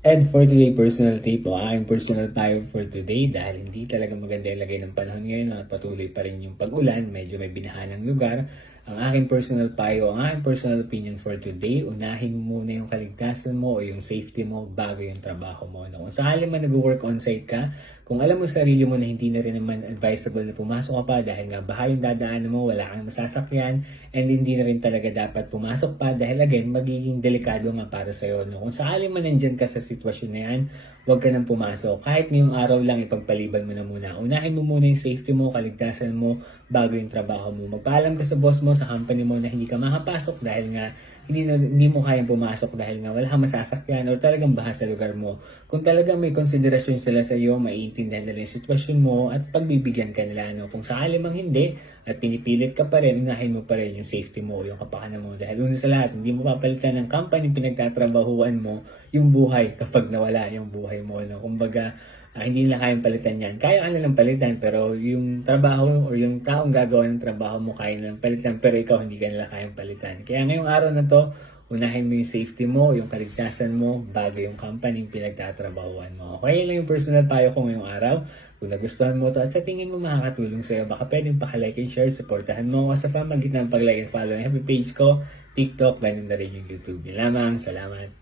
And for today personal tip o aking personal payo for today dahil hindi talaga maganda ilagay ng panahon ngayon at patuloy pa rin yung pag-ulan, medyo may binahalang lugar. Ang aking personal payo, ang aking personal opinion for today, unahin mo muna yung kaligtasan mo o yung safety mo bago yung trabaho mo. No? Kung sakali man nag-work on-site ka, kung alam mo sa sarili mo na hindi na rin naman advisable na pumasok ka pa dahil nga baha yung dadaanan mo, wala kang masasakyan, and hindi na rin talaga dapat pumasok pa dahil again, magiging delikado nga para sa'yo. No? Kung sakali man nandyan ka sa sitwasyon na yan, huwag ka nang pumasok. Kahit ngayong araw lang, ipagpaliban mo na muna. Unahin mo muna yung safety mo, kaligtasan mo, bago yung trabaho mo. Magpaalam ka sa boss mo, sa company mo na hindi ka makapasok dahil nga hindi mo kayang pumasok dahil nga wala kang masasakyan or talagang baha sa lugar mo. Kung talagang may konsiderasyon sila sa iyo, maiintindihan nila yung sitwasyon mo at pagbibigyan ka nila. No? Kung sakali mang hindi at pinipilit ka pa rin, unahin mo pa rin yung safety mo, yung kapakanan mo. Dahil una sa lahat, hindi mo papalitan ng company pinagtatrabahuan mo yung buhay kapag nawala yung buhay mo. No? Kumbaga, hindi nila kayang palitan yan. Kaya ka nilang palitan, pero yung trabaho or yung taong gagawa ng trabaho mo kaya nilang palitan, pero ikaw hindi ka nila kayang palitan. Kaya ngayong araw na to, unahin mo yung safety mo, yung kaligtasan mo, bago yung company yung pinagtatrabahuan mo. Okay lang yung personal payo ko ngayong araw. Kung nagustuhan mo to at sa tingin mo makakatulong sa'yo, baka pwedeng pakalike and share, supportahan mo ako sa pamagitan ng pag-like and follow ng FB page ko, TikTok, ganun na rin yung YouTube. Yun lamang, salamat.